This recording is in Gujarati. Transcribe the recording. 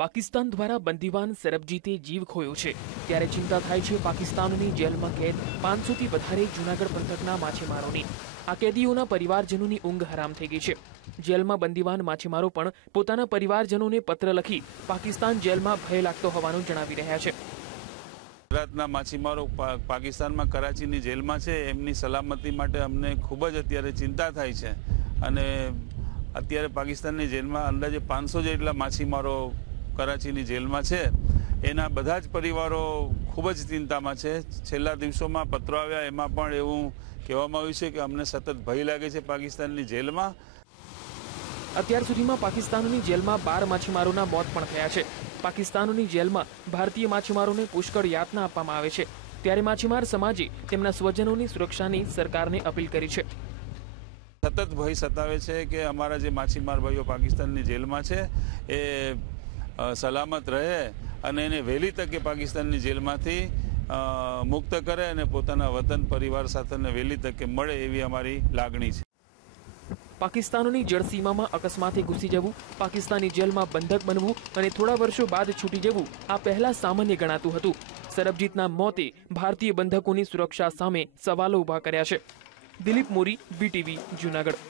પાકિસ્તાન દ્વારા બંદીવાન સરબજીતે જીવ ખોયો છે. ત્યારે ચિંતા થાય છે પાકિસ્તાનની જેલમાં કેદ પાંચસોથી વધારે જૂનાગઢ પંથકના માછીમારોની. આ કેદીઓના પરિવારજનોની ઊંઘ હરામ થઈ ગઈ છે. જેલમાં બંદીવાન માછીમારો પણ પોતાના પરિવારજનોને પત્ર લખી પાકિસ્તાન જેલમાં ભય લાગતો હોવાનું જણાવી રહ્યા છે. ગુજરાતના માછીમારો પાકિસ્તાનમાં કરાચીની જેલમાં છે. એમની સલામતી માટે અમને ખૂબ જ અત્યારે ચિંતા થાય છે. અને અત્યારે પાકિસ્તાનની જેલમાં અંદાજે પાંચસો જેટલા માછીમારો કરાચીની જેલમાં છે. એના બધા જ પરિવારો ખૂબ જ ચિંતામાં છે. છેલ્લા દિવસોમાં પત્રો આવ્યા એમાં પણ એવું કહેવામાં આવ્યું છે કે અમને સતત ભય લાગે છે પાકિસ્તાનની જેલમાં. અત્યાર સુધીમાં પાકિસ્તાનની જેલમાં બાર માછીમારોના મોત પણ થયા છે. પાકિસ્તાનની જેલમાં ભારતીય માછીમારોને પુષ્કળ યાતના આપવામાં આવે છે. ત્યારે માછીમાર સમાજે તેમના સ્વજનોની સુરક્ષાની સરકારને અપીલ કરી છે. સતત ભય સતાવે છે કે અમારા જે માછીમાર ભાઈઓ પાકિસ્તાનની જેલમાં છે એ સલામત રહે અને એને વહેલી તકે પાકિસ્તાનની જેલમાંથી મુક્ત કરે અને પોતાના વતન, પરિવાર સાથેને વહેલી તકે મળે એવી અમારી લાગણી છે. પાકિસ્તાનની જળસીમામાં અકસ્માતે ઘૂસી જવું પાકિસ્તાની જેલમાં બંધક બનવું અને થોડા વર્ષો બાદ છૂટી જવું, આ પહેલા સામાન્ય ગણાતું હતું. સરબજીતના મોતે ભારતીય બંધકોની સુરક્ષા સામે સવાલો ઊભા કર્યા છે. દિલીપ મોરી બીટીવી જૂનાગઢ.